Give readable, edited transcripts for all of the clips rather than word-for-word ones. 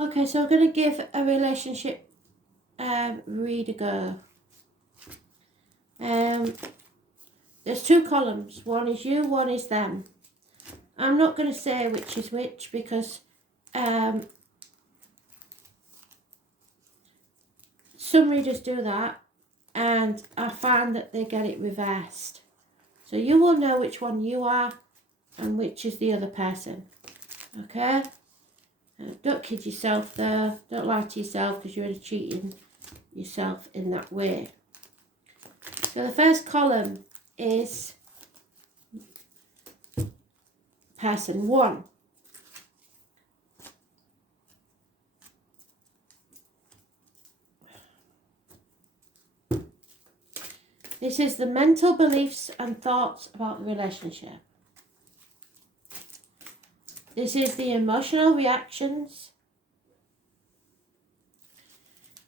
Okay, so I'm going to give a relationship read a go. There's two columns. One is you, one is them. I'm not going to say which is which because some readers do that and I find that they get it reversed. So you will know which one you are and which is the other person. Okay? Don't kid yourself though. Don't lie to yourself because you're only cheating yourself in that way. So the first column is person one. This is the mental beliefs and thoughts about the relationship. This is the emotional reactions.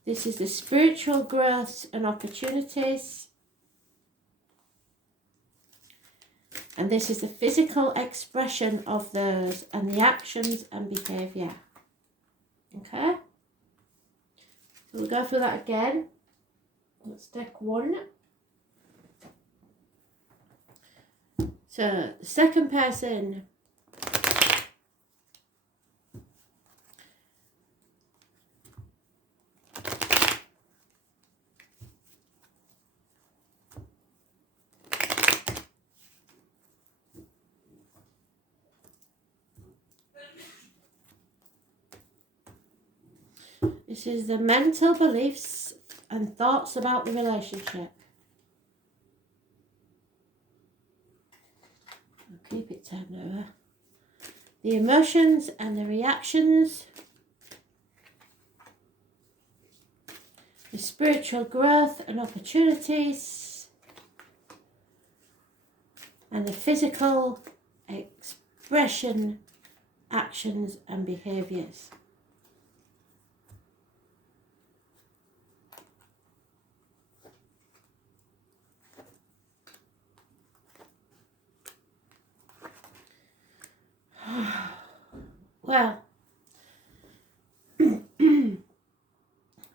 This is the spiritual growths and opportunities. And this is the physical expression of those and the actions and behaviour. Okay? So we'll go through that again. Let's take one. So, the second person. This is the mental beliefs and thoughts about the relationship. I'll keep it turned over. The emotions and the reactions. The spiritual growth and opportunities. And the physical expression, actions and behaviours. Well,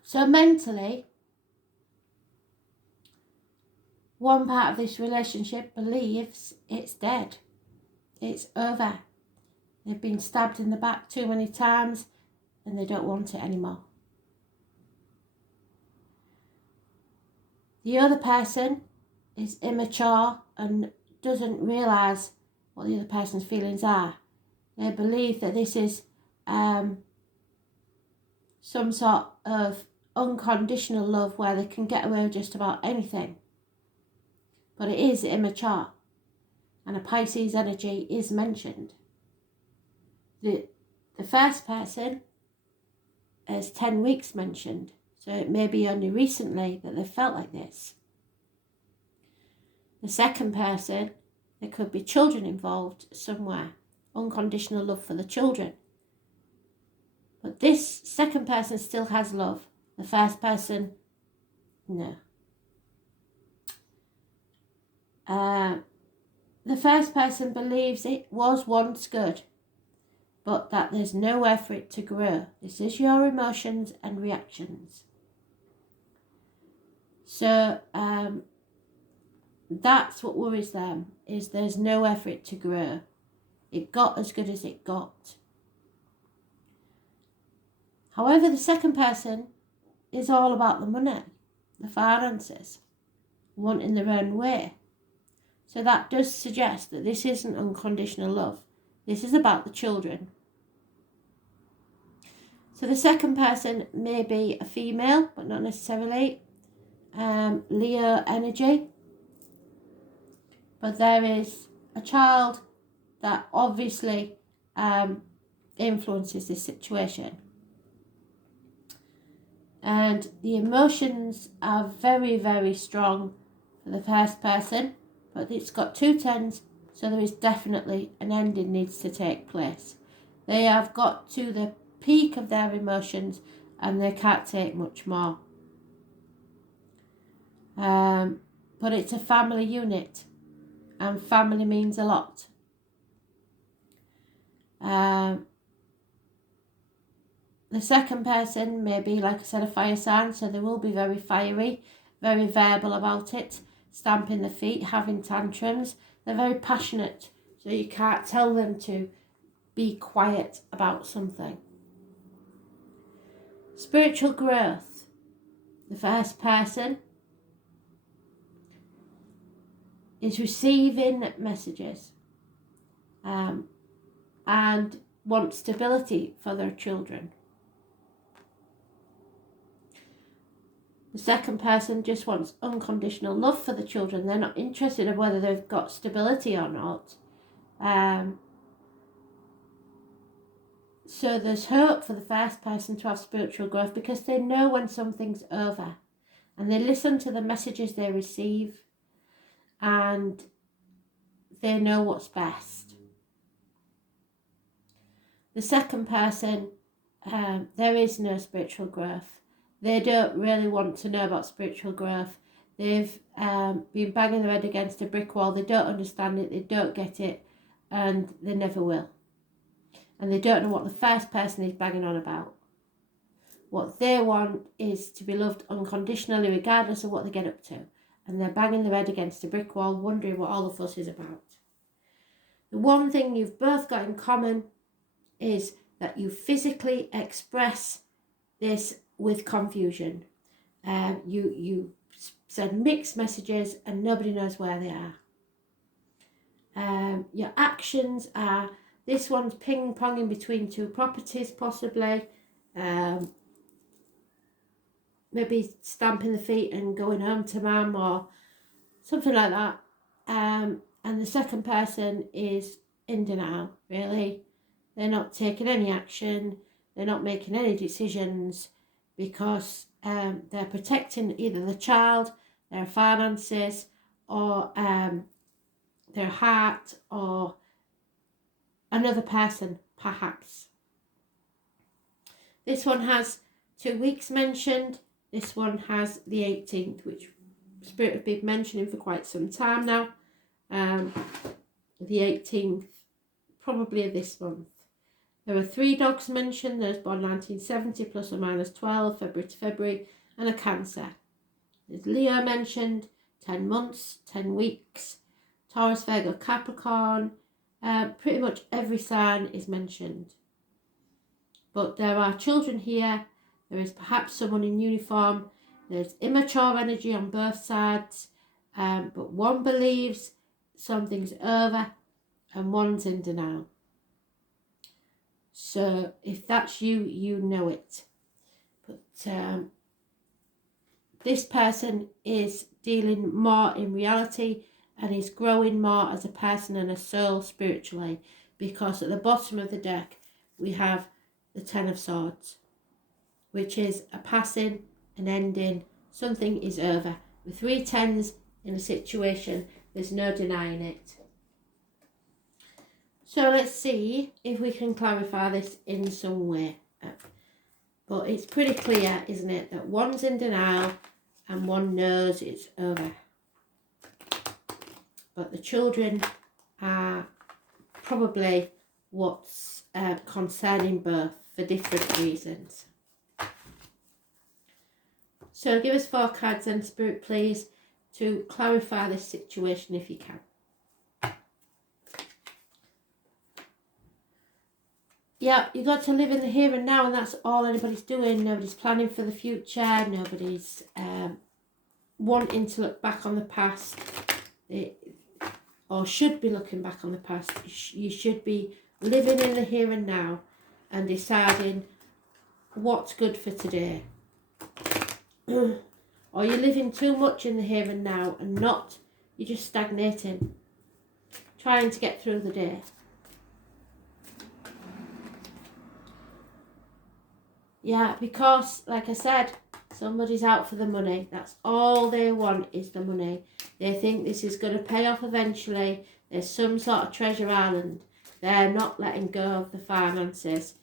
so mentally, one part of this relationship believes it's dead. It's over. They've been stabbed in the back too many times and they don't want it anymore. The other person is immature and doesn't realise what the other person's feelings are. They believe that this is some sort of unconditional love where they can get away with just about anything. But it is immature. And a Pisces energy is mentioned. The first person has 10 weeks mentioned. So it may be only recently that they felt like this. The second person, there could be children involved somewhere. Unconditional love for the children. But this second person still has love. The first person, no. The first person believes it was once good, but that there's nowhere for it to grow. This is your emotions and reactions. So that's what worries them, is there's nowhere for it to grow. It got as good as it got. However, the second person is all about the money, the finances, wanting their own way. So that does suggest that this isn't unconditional love. This is about the children. So the second person may be a female, but not necessarily. Leo energy. But there is a child that obviously influences this situation. And the emotions are very, very strong for the first person, but it's got 2 tens, so there is definitely an ending needs to take place. They have got to the peak of their emotions and they can't take much more. But it's a family unit and family means a lot. The The second person may be, like I said, a fire sign, so they will be very fiery, very verbal about it, stamping their feet, having tantrums. They're very passionate, so you can't tell them to be quiet about something. Spiritual growth. The first person is receiving messages and wants stability for their children. The second person just wants unconditional love for the children. They're not interested in whether they've got stability or not. So there's hope for the first person to have spiritual growth because they know when something's over and they listen to the messages they receive and they know what's best. The second person, there is no spiritual growth. They don't really want to know about spiritual growth. They've been banging their head against a brick wall. They don't understand it, they don't get it, and they never will. And they don't know what the first person is banging on about. What they want is to be loved unconditionally regardless of what they get up to. And they're banging their head against a brick wall wondering what all the fuss is about. The one thing you've both got in common is that you physically express this with confusion. You send mixed messages and nobody knows where they are. Your actions are, this one's ping-ponging between two properties possibly, maybe stamping the feet and going home to mum or something like that. And the second person is in denial, really. They're not taking any action, they're not making any decisions because they're protecting either the child, their finances, or their heart, or another person, perhaps. This one has 2 weeks mentioned. This one has the 18th, which Spirit have been mentioning for quite some time now. The 18th, probably this month. There are 3 dogs mentioned. There's born 1970 plus or minus 12, February to February, and a Cancer. There's Leo mentioned, 10 months, 10 weeks, Taurus, Virgo, Capricorn. Pretty much every sign is mentioned. But there are children here. There is perhaps someone in uniform. There's immature energy on both sides. But one believes something's over and one's in denial. So if that's you, you know it. But this person is dealing more in reality and is growing more as a person and a soul spiritually, because at the bottom of the deck we have the 10 of Swords, which is a passing, an ending, something is over. With 3 tens in a situation, there's no denying it. So let's see if we can clarify this in some way. But it's pretty clear, isn't it, that one's in denial and one knows it's over. But the children are probably what's concerning both for different reasons. So give us 4 cards then, Spirit, please, to clarify this situation if you can. Yeah, you got to live in the here and now, and that's all anybody's doing. Nobody's planning for the future. Nobody's wanting to look back on the past, or should be looking back on the past. You should be living in the here and now and deciding what's good for today. Or you're living too much in the here and now and not, you're just stagnating, trying to get through the day. Yeah, because, like I said, somebody's out for the money. That's all they want is the money. They think this is going to pay off eventually. There's some sort of treasure island. They're not letting go of the finances.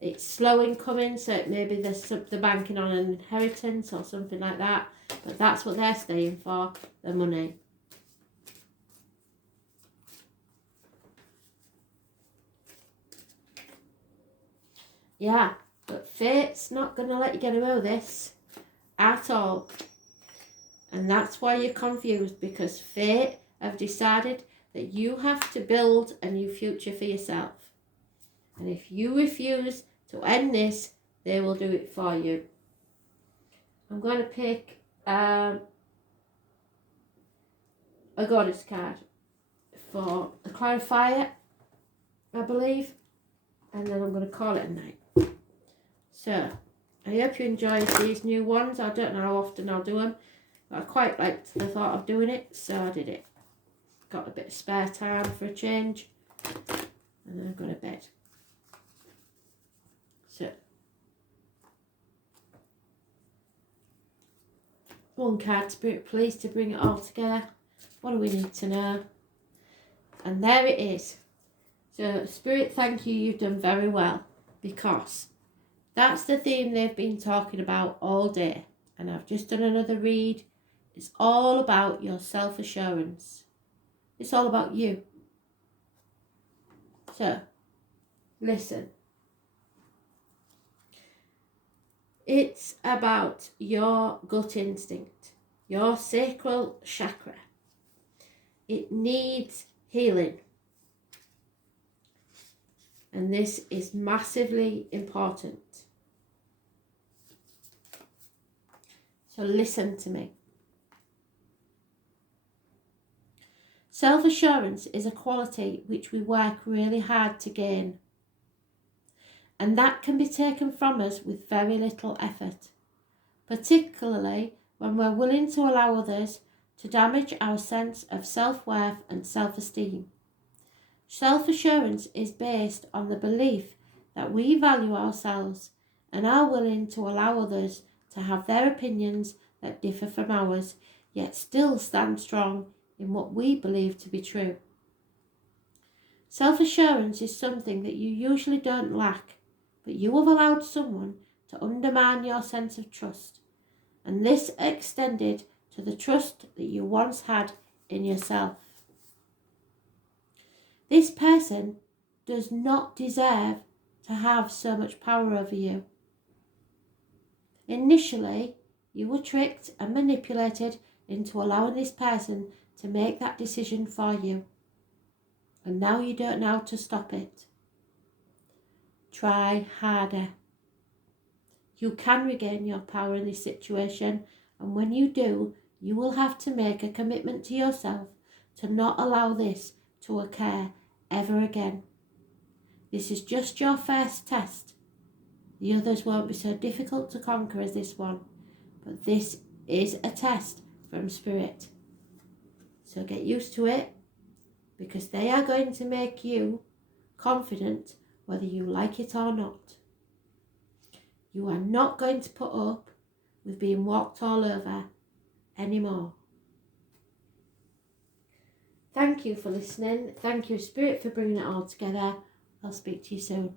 It's slow in coming, so maybe they're banking on an inheritance or something like that. But that's what they're staying for, the money. Yeah. But Fate's not going to let you get away with this at all. And that's why you're confused, because fate have decided that you have to build a new future for yourself. And if you refuse to end this, they will do it for you. I'm going to pick a goddess card for the clarifier, I believe. And then I'm going to call it a night. So, I hope you enjoyed these new ones. I don't know how often I'll do them. But I quite liked the thought of doing it, so I did it. Got a bit of spare time for a change. And then I've got to bed. So, one card, Spirit, please, to bring it all together. What do we need to know? And there it is. So, Spirit, thank you. You've done very well, because that's the theme they've been talking about all day. And I've just done another read. It's all about your self-assurance. It's all about you. So, listen. It's about your gut instinct, your sacral chakra. It needs healing. And this is massively important. So listen to me. Self-assurance is a quality which we work really hard to gain. And that can be taken from us with very little effort, particularly when we're willing to allow others to damage our sense of self-worth and self-esteem. Self-assurance is based on the belief that we value ourselves and are willing to allow others to have their opinions that differ from ours, yet still stand strong in what we believe to be true. Self-assurance is something that you usually don't lack, but you have allowed someone to undermine your sense of trust, and this extended to the trust that you once had in yourself. This person does not deserve to have so much power over you. Initially, you were tricked and manipulated into allowing this person to make that decision for you. And now you don't know how to stop it. Try harder. You can regain your power in this situation, and when you do, you will have to make a commitment to yourself to not allow this to occur ever again. This is just your first test. The others won't be so difficult to conquer as this one, but this is a test from Spirit. So get used to it, because they are going to make you confident whether you like it or not. You are not going to put up with being walked all over anymore. Thank you for listening. Thank you, Spirit, for bringing it all together. I'll speak to you soon.